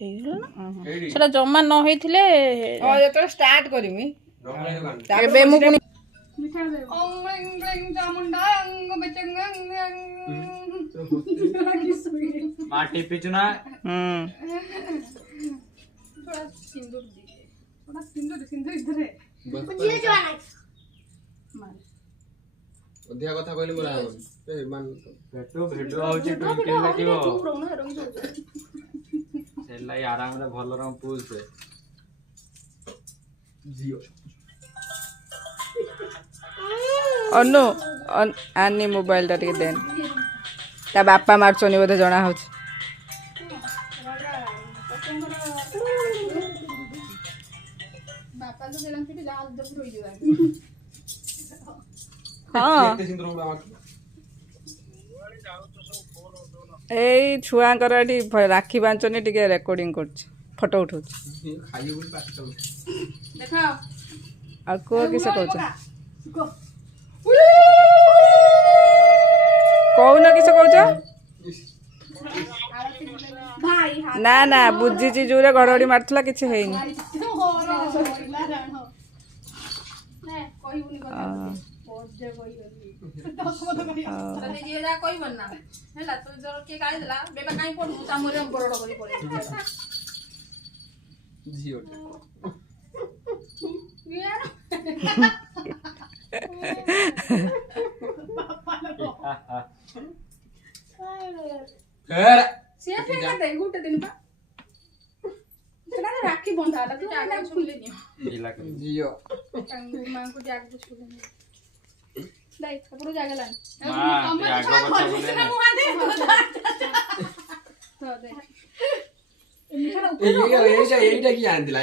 ସେଟା ଜମା ନ ହେଇଥିଲେ ଯେତେବେଳେ ଷ୍ଟାର୍ଟ କରିମି ଏବେ ମୁଁ ପୁଣି ମା ଟିପିଛୁ ନା ଅଧିକା କଥା କହିଲେ ମୋର ଭେଟୁ ଭେଟୁ ହଉଛି ଟୁଇଙ୍କିଲ ଲାଗିବ ସେଲାଇ ଆରାମରେ ଭଲ ରଙ୍ଗ ପୁଷେ ଝିଅ ଅନୁ ଆନି ମୋବାଇଲ ଟା ଟିକେ ଦେନ୍ ତା ବାପା ମାରୁଛନ୍ତି ବୋଧେ ଜଣା ହଉଛି ହଁ ଏଇ ଛୁଆଙ୍କର ଏଠି ରାକ୍ଷୀ ବାଞ୍ଚନି ଟିକେ ରେକର୍ଡିଂ କରୁଛି ଫଟୋ ଉଠଉଛି ଆଉ କୁହ କିସ କହୁଛ କହୁନ କିସ କହୁଛ ନା ନା ବୁଝିଛି ଯୋଉରେ ଘଡଘଡି ମାରୁଥିଲା କିଛି ହେଇନି ରାକ୍ଷୀ ବନ୍ଧା ଏଇଟା କିଏ ଆଣିଥିଲା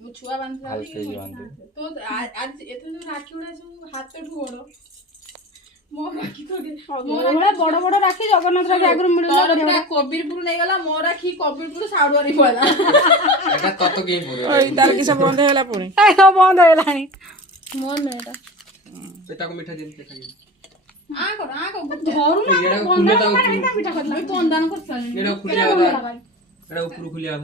ମୁଁ ଛୁଆ ବାନ୍ଧିଲା ତ ଆଜି ଏଥର ଯୋଉ ରାକ୍ଷୀ ଗୁଡା ସବୁ ହାତଠୁ ବଡ ମୋ ରାକ୍ଷୀ ବଡ ବଡ ରାକ୍ଷୀ ଜଗନ୍ନାଥ ରାକ୍ଷୀ ଆଗରୁ ମିଳୁଥିଲା କବିରପୁର ନେଇଗଲା ମୋ ରାକ୍ଷୀ କବିରପୁର ସାଉଡୁଆରୀ ପଳେଇଲା ଏଟା ତତ କେହି ପଡିବ ତାର କିସ ବନ୍ଦ ହେଇଗଲା ପୁଣି ବନ୍ଦ ହେଇଗଲାଣି ମୋ ନୁହେଁ ଏଟାକୁ ମିଠା ଦିନ ଖାଇବି ଉପରୁ ଖୋଲିଆ